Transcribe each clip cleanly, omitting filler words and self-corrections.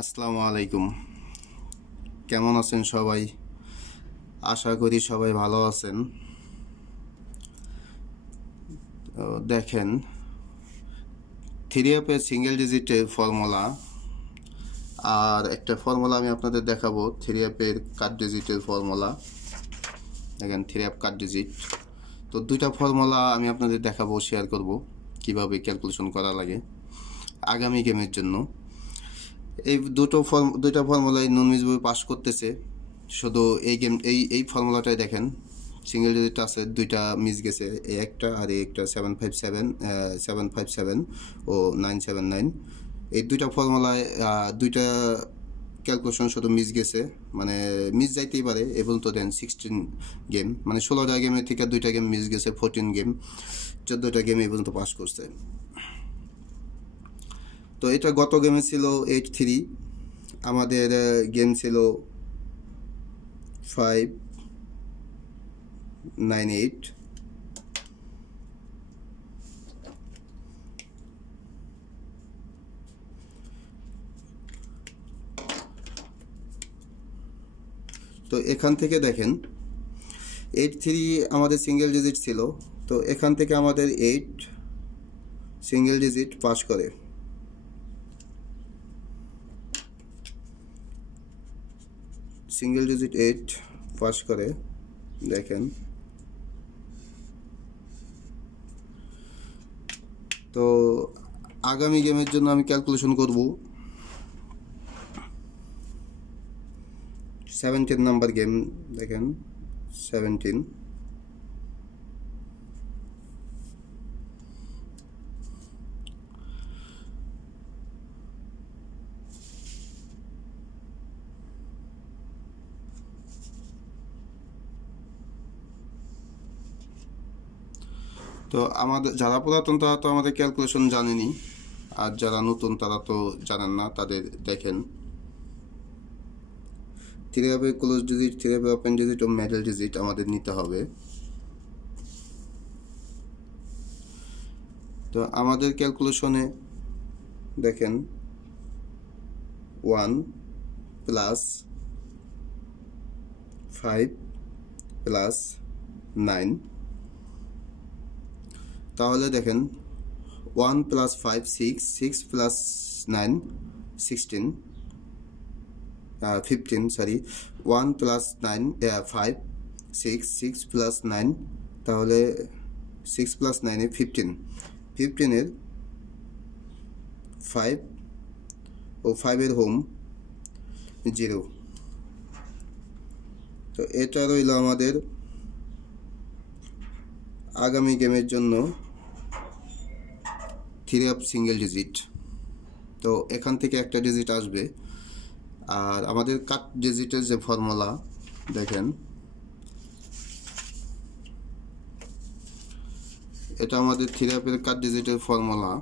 আসসালামু আলাইকুম। কেমন আছেন সবাই? আশা করি সবাই ভালো আছেন। দেখেন, থ্রি অ্যাপের সিঙ্গেল ডিজিটের ফর্মুলা আর একটা ফর্মুলা আমি আপনাদের দেখাবো থ্রি অ্যাপের কাট ডিজিটের ফর্মুলা। দেখেন, থ্রি অ্যাপ কাট ডিজিট। তো দুইটা ফর্মুলা আমি আপনাদের দেখাবো, শেয়ার করব কিভাবে ক্যালকুলেশন করা লাগে আগামী গেমের জন্য। এই দুইটা ফর্মুলাই নন মিসভাবে পাস করতেছে। শুধু এই গেম এই ফর্মুলাটাই দেখেন, সিঙ্গেল ডিজিট আছে, দুইটা মিস গেছে, এই একটা আর এই একটা 757 ও 979। এই দুইটা ফর্মুলায় দুইটা ক্যালকুলেশন শুধু মিস গেছে, মানে মিস যাইতেই পারে। এবং তো দেন 16 গেম, মানে 16টা গেমের থেকে দুইটা গেম মিস গেছে, 14 গেম, 14টা গেম এই পর্যন্ত পাস করছে। তো এটা গত গেমে ছিল 8-3, আমাদের গেম ছিল 5-9-8। তো এখান থেকে দেখেন 8-3 আমাদের সিঙ্গেল ডিজিট ছিল। তো এখান থেকে আমাদের 8 সিঙ্গেল ডিজিট পাস করে। সিঙ্গেল ডিজিট 8 পাস করে, দেখেন। তো আগামী গেমের জন্য আমি ক্যালকুলেশন করব 17 নাম্বার গেম। দেখেন 17। তো আমাদের যারা পুরাতন তারা তো আমাদের ক্যালকুলেশন জানেনি, আর যারা নতুন তারা তো জানেন না। তাদের দেখেন, থ্রি অ্যাপে ক্লোজ ডিজিট, থ্রি অ্যাপে ওপেন ডিজিট ও মিডল ডিজিট আমাদের নিতে হবে। তো আমাদের ক্যালকুলেশনে দেখেন 1 প্লাস 5 প্লাস 9। তাহলে দেখেন 1 plus 5 6, 6 plus 9 16, 15, sorry. 1 plus 9 5 6, 6 plus 9, তাহলে 6 প্লাস 9 15, 15-এর 5 ও 5-এর হোম 0। তো এটা রইল আমাদের আগামী গেমের জন্য থ্রি অ্যাপ সিঙ্গেল ডিজিট। তো এখান থেকে একটা ডিজিট আসবে। আর আমাদের কাট ডিজিটের যে ফর্মুলা দেখেন, এটা আমাদের থ্রি অ্যাপের কাট ডিজিটের ফর্মুলা।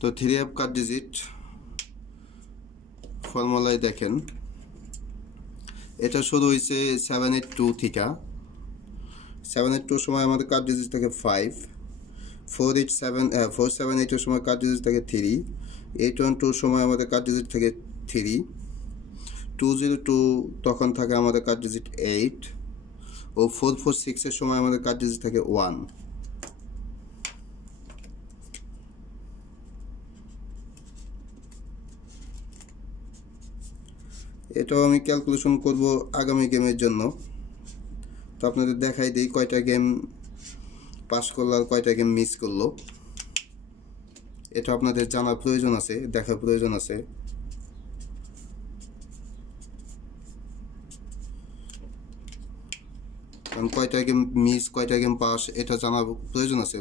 তো থ্রি অ্যাপ কাট ডিজিট ফর্মুলায় দেখেন, এটা শুরু হয়েছে 782 থেকে। 782 সময় আমাদের কাট ডিজিট থাকে 5, 478 সময় কাট ডিজিট থাকে 3, 812 সময় আমাদের কাট ডিজিট থাকে 3, 202 তখন থাকে আমাদের কাট ডিজিট 8, ও 446 সময় আমাদের কাট ডিজিট থাকে 1। এটাও আমি ক্যালকুলেশন করব আগামী গেমের জন্য। তো আপনাদের দেখাই দিই কয়টা গেম পাস করলো আর কয়টা গেম মিস করলো। এটা আপনাদের জানার প্রয়োজন আছে, দেখার প্রয়োজন আছে। কারণ কয়টা গেম মিস, কয়টা গেম পাস, এটা জানার প্রয়োজন আছে।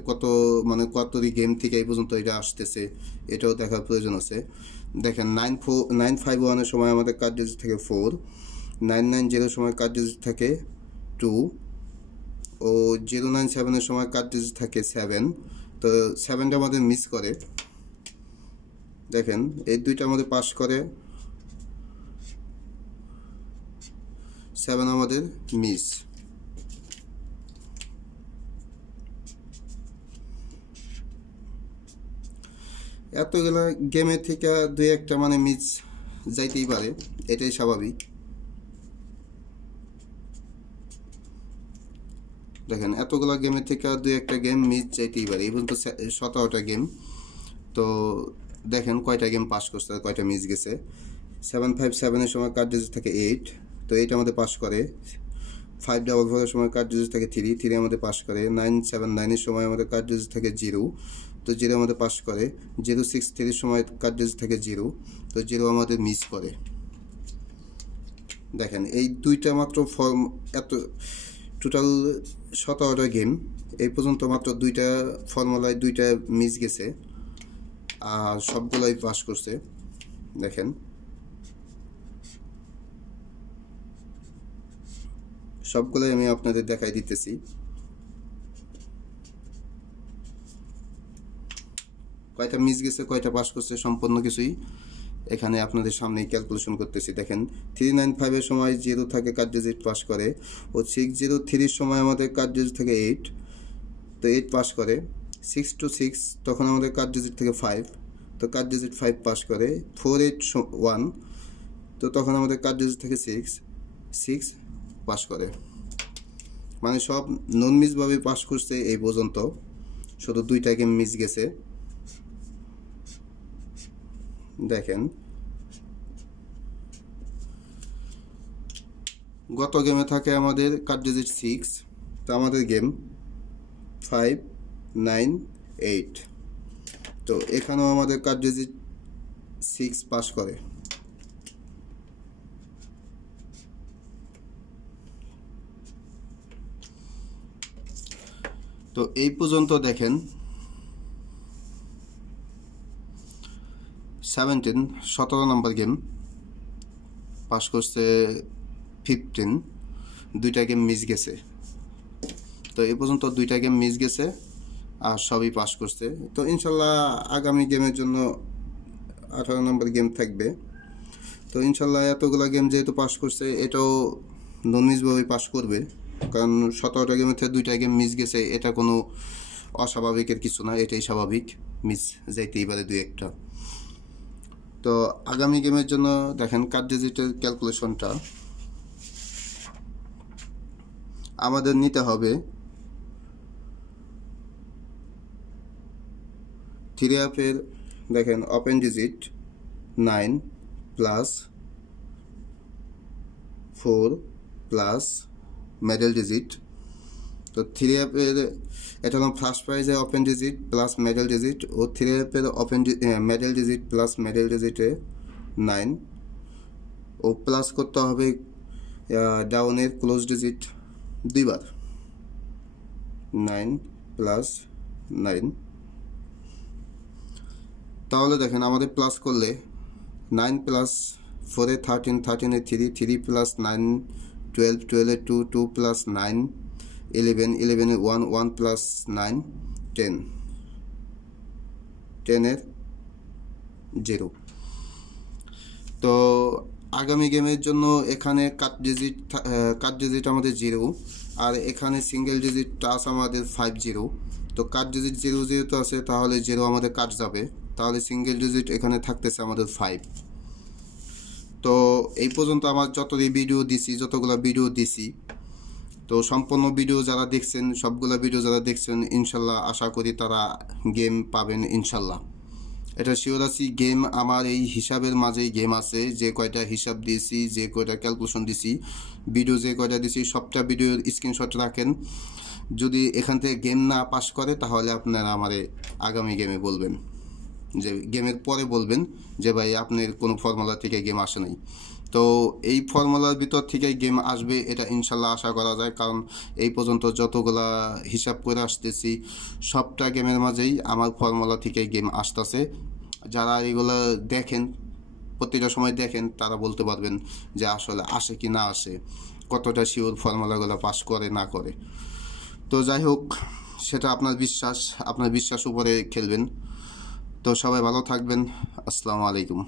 কতটি গেম থেকে এই পর্যন্ত এটা আসতেছে, এটাও দেখার প্রয়োজন আছে। দেখেন 951-এর সময় আমাদের কাট ডিজিট থাকে 4, 990 সময় কাট ডিজিট থাকে 2, ও 097-এর সময় কাট ডিজিট থাকে 7। তো 7টা আমাদের মিস করে। দেখেন এই দুইটা আমাদের পাস করে। 7 আমাদের মিস। এতগুলা গেমের থেকে দুই একটা মানে মিস যাইতেই পারে, এটাই স্বাভাবিক। দেখেন এতগুলা গেমের থেকে দুই একটা গেম মিস যাইতেই পারে। এই পর্যন্ত 17টা গেম। তো দেখেন কয়টা গেম পাস করছে, কয়টা মিস গেছে। 757-এর সময় কার্ড ডিজিট থাকে 8, তো 8 আমাদের পাস করে। 544-এর সময় কার্ড ডিজিট থাকে 3 আমাদের পাস করে। 979-এর সময় আমাদের কার্ড ডিজিট থাকে 0, তো 0 আমাদের পাস করে। 063-এর সময় কার্ড ডিজিট থাকে 0, তো 0 আমাদের মিস করে। দেখেন এই দুইটা মাত্র ফর্ম, এত টোটাল 17টা গেম, এই পর্যন্ত মাত্র দুইটা ফর্মুলায় দুইটা মিস গেছে, আর সবগুলাই পাস করছে। দেখেন সবগুলোই আমি আপনাদের দেখাই দিতেছি। কয়টা মিস গেছে, কয়টা পাস করছে, সম্পূর্ণ কিছুই এখানে আপনাদের সামনেই ক্যালকুলেশন করতেছি। দেখেন 395-এর সময় 0 থাকে, কার্ড ডিজিট পাস করে। ও 603-র সময় আমাদের কার্ড ডিজিট থাকে 8, তো 8 পাস করে। 626 তখন আমাদের কার্ড ডিজিট থেকে 5, তো কার্ড ডিজিট 5 পাস করে। 481 তো তখন আমাদের কার্ড ডিজিট থেকে 6 পাস করে। মানে সব নন মিসভাবে পাস করছে এই পর্যন্ত, শুধু দুইটা গেম মিস গেছে। দেখেন গত গেমে থাকে আমাদের কার্ড ডিজিট 6, তো আমাদের গেম 5, 9, 8, তো এখানেও আমাদের কার্ড ডিজিট 6 পাস করে। তো এই পর্যন্ত দেখেন 17 নম্বর গেম পাস করছে 15, দুইটা গেম মিস গেছে। তো এই পর্যন্ত দুইটা গেম মিস গেছে আর সবই পাস করছে। তো ইনশাল্লাহ আগামী গেমের জন্য 18 নম্বর গেম থাকবে। তো ইনশাল্লাহ এতগুলো গেম যেহেতু পাস করছে, এটাও নন মিসভাবেই পাস করবে, কারণ 17টা গেমের থেকে দুইটা গেম মিস গেছে, এটা কোনো অস্বাভাবিকের কিছু না, এটাই স্বাভাবিক। মিস যাইতেই পারে দুই একটা। তো আগামী গেমের জন্য দেখেন কার্ড ডিজিটের ক্যালকুলেশনটা আমাদের নিতে হবে। 3-আপের দেখেন open digit 9 plus 4 plus middle digit. তো 3-আপের এটা হলো ফার্স্ট প্রাইজে open digit plus middle digit, ও 3-আপের open middle digit plus middle ডিজিটে 9, ও প্লাস করতে হবে ডাউনের ক্লোজ ডিজিট দুইবার। 9 প্লাস 9, তাহলে দেখেন আমাদের প্লাস করলে 9 প্লাস 4-এ 13, 13-এ 3, 3 প্লাস 9 12, 12-এ 2, 2 প্লাস 9 11, 11-এ 1, 1 প্লাস 9 10, 10-এর 0। তো আগামী গেমের জন্য এখানে কাট ডিজিট আমাদের 0, আর এখানে সিঙ্গেল ডিজিট টাচ আমাদের 50। তো কাট ডিজিট 0 যেহেতু আছে, তাহলে 0 আমাদের কাট যাবে, তাহলে সিঙ্গেল ডিজিট এখানে থাকতেছে আমাদের 5। তো এই পর্যন্ত আমার যতগুলো ভিডিও দিছি, তো সম্পূর্ণ ভিডিও যারা দেখছেন, সবগুলো ভিডিও যারা দেখছেন, ইনশাল্লাহ আশা করি তারা গেম পাবেন ইনশাল্লাহ। এটা শিওর আছি, গেম আমার এই হিসাবের মাঝেই গেম আছে। যে কয়টা হিসাব দিয়েছি, যে কয়টা ক্যালকুলেশন দিছি, ভিডিও যে কয়টা দিয়েছি, সবটা ভিডিওর স্ক্রিনশট রাখেন। যদি এখান থেকে গেম না পাস করে, তাহলে আপনারা আমারে আগামী গেমে বলবেন, যে গেমের পরে বলবেন যে ভাই আপনার কোনো ফর্মুলা থেকে গেম আসে নাই। তো এই ফর্মুলার ভিতর থেকে গেম আসবে, এটা ইনশাল্লাহ আশা করা যায়, কারণ এই পর্যন্ত যতগুলা হিসাব করে আসতেছি, সবটা গেমের মাঝেই আমার ফর্মুলা থেকে গেম আসতেছে। যারা এগুলো দেখেন, প্রতিটা সময় দেখেন, তারা বলতে পারবেন যে আসলে আসে কি না আসে, কতটা শিওর ফর্মুলাগুলো পাস করে না করে। তো যাই হোক, সেটা আপনার বিশ্বাস উপরে খেলবেন। তো সবাই ভালো থাকবেন। আসসালামু আলাইকুম।